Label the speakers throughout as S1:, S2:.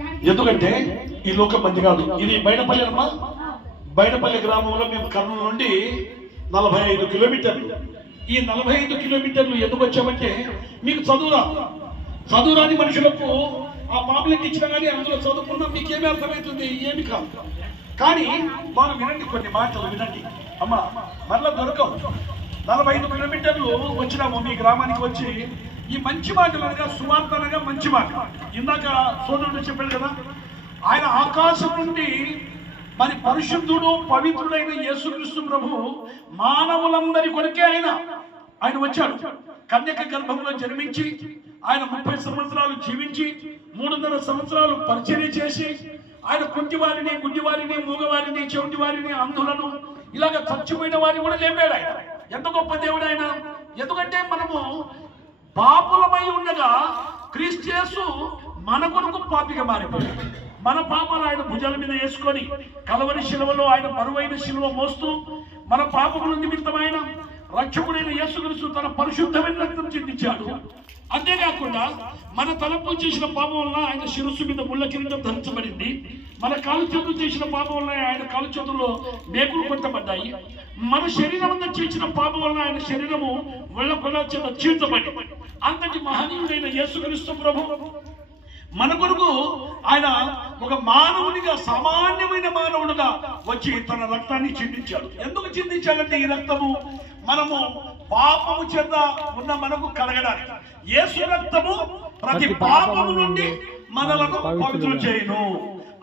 S1: ఎందుకంటే ఈ లోకం మంది కాదు. ఇది బయటపల్లి అమ్మా బయటపల్లి గ్రామంలో మేము కర్నూలు నుండి నలభై ఐదు కిలోమీటర్లు. ఈ నలభై ఐదు కిలోమీటర్లు ఎందుకు వచ్చామంటే మీకు చదువురా. చదువురాని మనుషులకు ఆ పాంప్లెట్ ఇచ్చినా కానీ అందులో చదువుకున్నా మీకేమి అర్థమవుతుంది? ఏమి కాదు. కానీ మనం వినండి కొన్ని మాటలు వినండి. అమ్మా మరలా దొరకవు. నలభై ఐదు కిలోమీటర్లు వచ్చినాము మీ గ్రామానికి వచ్చి ఈ మంచి మాటలు అనగా సువార్త అనగా మంచి మాట. ఇందాక సోదరుడు చెప్పాడు కదా ఆయన ఆకాశం నుండి మరి పరిశుద్ధుడు పవిత్రుడైన యేసుక్రీస్తు ప్రభు మానవులందరి కొరకే ఆయన ఆయన వచ్చాడు. కన్యక గర్భంలో జన్మించి ఆయన ముప్పై సంవత్సరాలు జీవించి మూడున్నర సంవత్సరాలు పరిచర్య చేసి ఆయన కుంటివారిని గుడ్డివారిని మూగవారిని చెవిటి వారిని అంధులను ఇలాగ చచ్చిపోయిన వారిని కూడా లేపాడు ఆయన. ఎంత గొప్ప దేవుడు ఆయన. ఎందుకంటే మనము పాపులమై ఉండగా క్రీస్తు మన కొరకు పాపిగా మారిపోయాడు. మన పాపాలు ఆయన భుజాల మీద వేసుకొని కలవరి శిలువలో ఆయన బరువైన శిలువ మోస్తూ మన పాపముల నిమిత్తమైన రక్షకుడైన యేసుక్రీస్తు తన పరిశుద్ధమైన రక్తం చిందించాడు. అంతేకాకుండా మన తలపు చేసిన పాపం వలన ఆయన శిరస్సు మీద ముళ్ళ కిరీటం ధరించబడింది. మన కాలు చేతులు చేసిన పాపం వలన ఆయన కాలు చేతుల్లో మేకులు కొట్టబడ్డాయి. మన శరీరం అంతా చేసిన పాపం వలన ఆయన శరీరము ముళ్ళ కొల్ల చేత చీల్చబడి అంతటి మహనీయుడైన యేసుక్రీస్తు ప్రభు మన కొరకు ఆయన ఒక మానవునిగా సామాన్యమైన మానవుడుగా వచ్చి తన రక్తాన్ని చిందించాడు. ఎందుకు చిందించాడంటే ఈ రక్తము మనము పాపము చేత ఉన్న మనకు కలగడానికి. యేసు రక్తము ప్రతి పాపము నుండి మనలను పవిత్రం చేయను.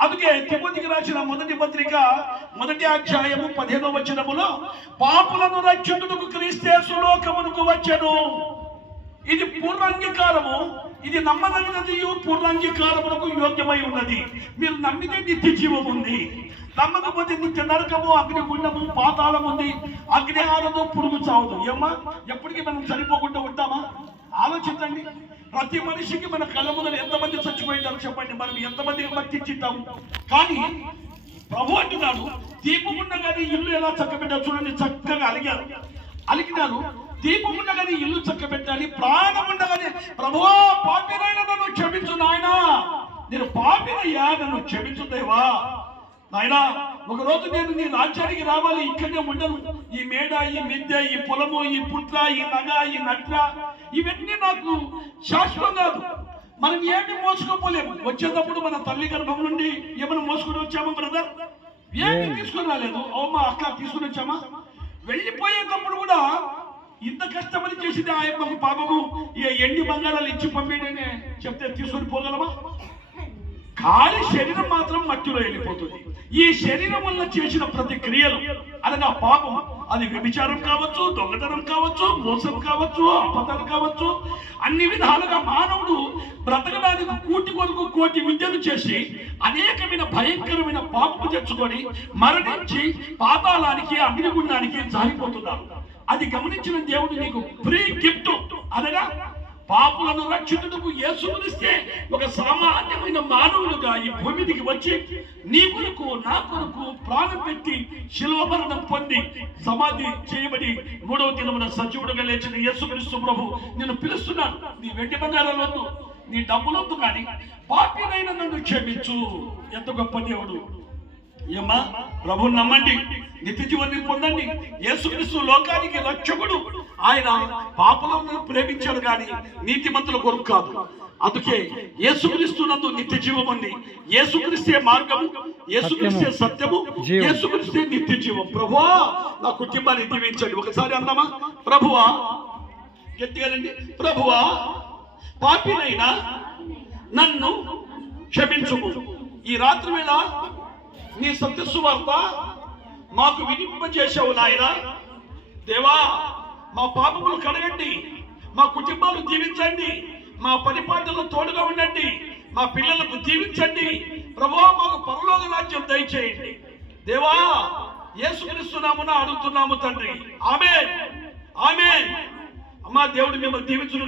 S1: అందుకే తిమ్మతికి రాసిన మొదటి పత్రిక మొదటి అధ్యాయము పదిహేనవ వచనములో పాపులను రక్షకుడుకు క్రీస్తేసు లోకమునకు వచ్చెను. ఇది పూర్వాంగీకారము ఇది నమ్మదగినది పూర్వాంగీకారములకు యోగ్యమై ఉన్నది. మీరు నమ్మితే నిత్య జీవం ఉంది. నమ్మకపోతే నిత్య నరకము అగ్ని గుండము పాతాళం ఉంది. అగ్ని ఆరదు పురుగు చావదు. ఏమ్మా? ఎప్పటికీ మనం చనిపోకుండా ఉంటామా? ఆలోచించండి. ప్రతి మనిషికి మన కళ్ళ ముందర ఎంతమంది చచ్చిపోయింటారు చెప్పండి. మనం ఎంతమంది బతికించింటాము కానీ ప్రభు అంటున్నాడు దీపం ఉండగానే ఇల్లు ఎలా చక్కబెట్టారు? చూడండి చక్కగా అలిగారు. అలిగినారు. దీపం ఉండగానే ఇల్లు చక్కబెట్టాలి ప్రాణం ఉండగానే ప్రభు పాపినైనా నన్ను క్షమించు నాయనా. నేను పాపినయ్యా నన్ను క్షమించు దేవా. నాయనా ఒక రోజు నేను నీ రాజ్యానికి రావాలి ఇక్కడనే ఉండను. ఈ మేడ ఈ మిద్దె ఈ పొలము ఈ పుట్ల ఈ నగ ఈ నట్ర ఇవన్నీ నాకు శాశ్వతం కాదు. మనం ఏమి మోసుకోపోలేము. వచ్చేటప్పుడు మన తల్లి గర్భం నుండి ఏమైనా మోసుకొని వచ్చామా బ్రదర్? ఏమి తీసుకుని రాలేదు. ఓ మా అక్క తీసుకుని వచ్చామా? వెళ్ళిపోయేటప్పుడు కూడా ఇంత కష్టపడి చేసింది ఆ అమ్మకు పాపము. ఈ ఎండి బంగారాలు ఇచ్చి పంపేయడనే చెప్తే తీసుకొని పోగలమా ఖాళీ శరీరం మాత్రం మట్టిలో వెళ్ళిపోతుంది. ఈ శరీరం వల్ల చేసిన ప్రతి క్రియలు అనగా పాపం. అది వ్యభిచారం కావచ్చు దొంగతనం కావచ్చు మోసం కావచ్చు అపతనం కావచ్చు అన్ని విధాలుగా మానవుడు బ్రతకడానికి కూటి కొరకు కోటి విద్యలు చేసి అనేకమైన భయంకరమైన పాపము తెచ్చుకొని మరణించి పాతాళానికి అగ్నిగుండానికి జారిపోతున్నారు. అది గమనించిన దేవుడు నీకు ఫ్రీ గిఫ్ట్ అనగా పాపులను రక్షితుడుకు యేసునిస్తే ఒక సామాన్యమైన మానవులుగా ఈ భూమిదికి వచ్చి నీ కొరకు నా కొరకు ప్రాణం పెట్టి శిలోభరణం పొంది సమాధి చేయబడి మూడవ దినమున సజీవుడుగా లేచిన యేసుక్రీస్తు ప్రభు నేను పిలుస్తున్నాను నీ వెండి బంగారాలు నీ డబ్బులొద్దు కానీ పాపినైన నన్ను క్షమించు. ఎంత గొప్ప దేవుడు. ఏమ్మా? ప్రభు నమ్మండి. నిత్య జీవాన్ని పొందండి. యేసుక్రీస్తు లోకానికి రక్షకుడు. ఆయన పాపలను ప్రేమించాడు కానీ నీతిమంతుల కొరకు కాదు. అందుకే యేసుక్రీస్తు నందు నిత్య జీవం ఉంది యేసుక్రీస్తే మార్గము యేసుక్రీస్తే సత్యము. యేసుక్రీస్తే నిత్య జీవం ప్రభువా నా కుటుంబాన్ని దీవించండి. ఒకసారి అందామా ప్రభువా గట్టిగానండి. ప్రభువా పాపినైనా నన్ను క్షమించుము. ఈ రాత్రి వేళ నీ సత్యస్సు వార్త మాకు వినింపజేసావు నాయన. దేవా మా పాపములు కడగండి. మా కుటుంబాలు దీవించండి మా పరిపాలనలో తోడుగా ఉండండి. మా పిల్లలకు దీవించండి ప్రభు మాకు పరలోక రాజ్యం దయచేయండి. దేవా ఏసుకరిస్తున్నామున అడుగుతున్నాము తండ్రి. ఆమె ఆమె అమ్మా దేవుడు మిమ్మల్ని దీవించును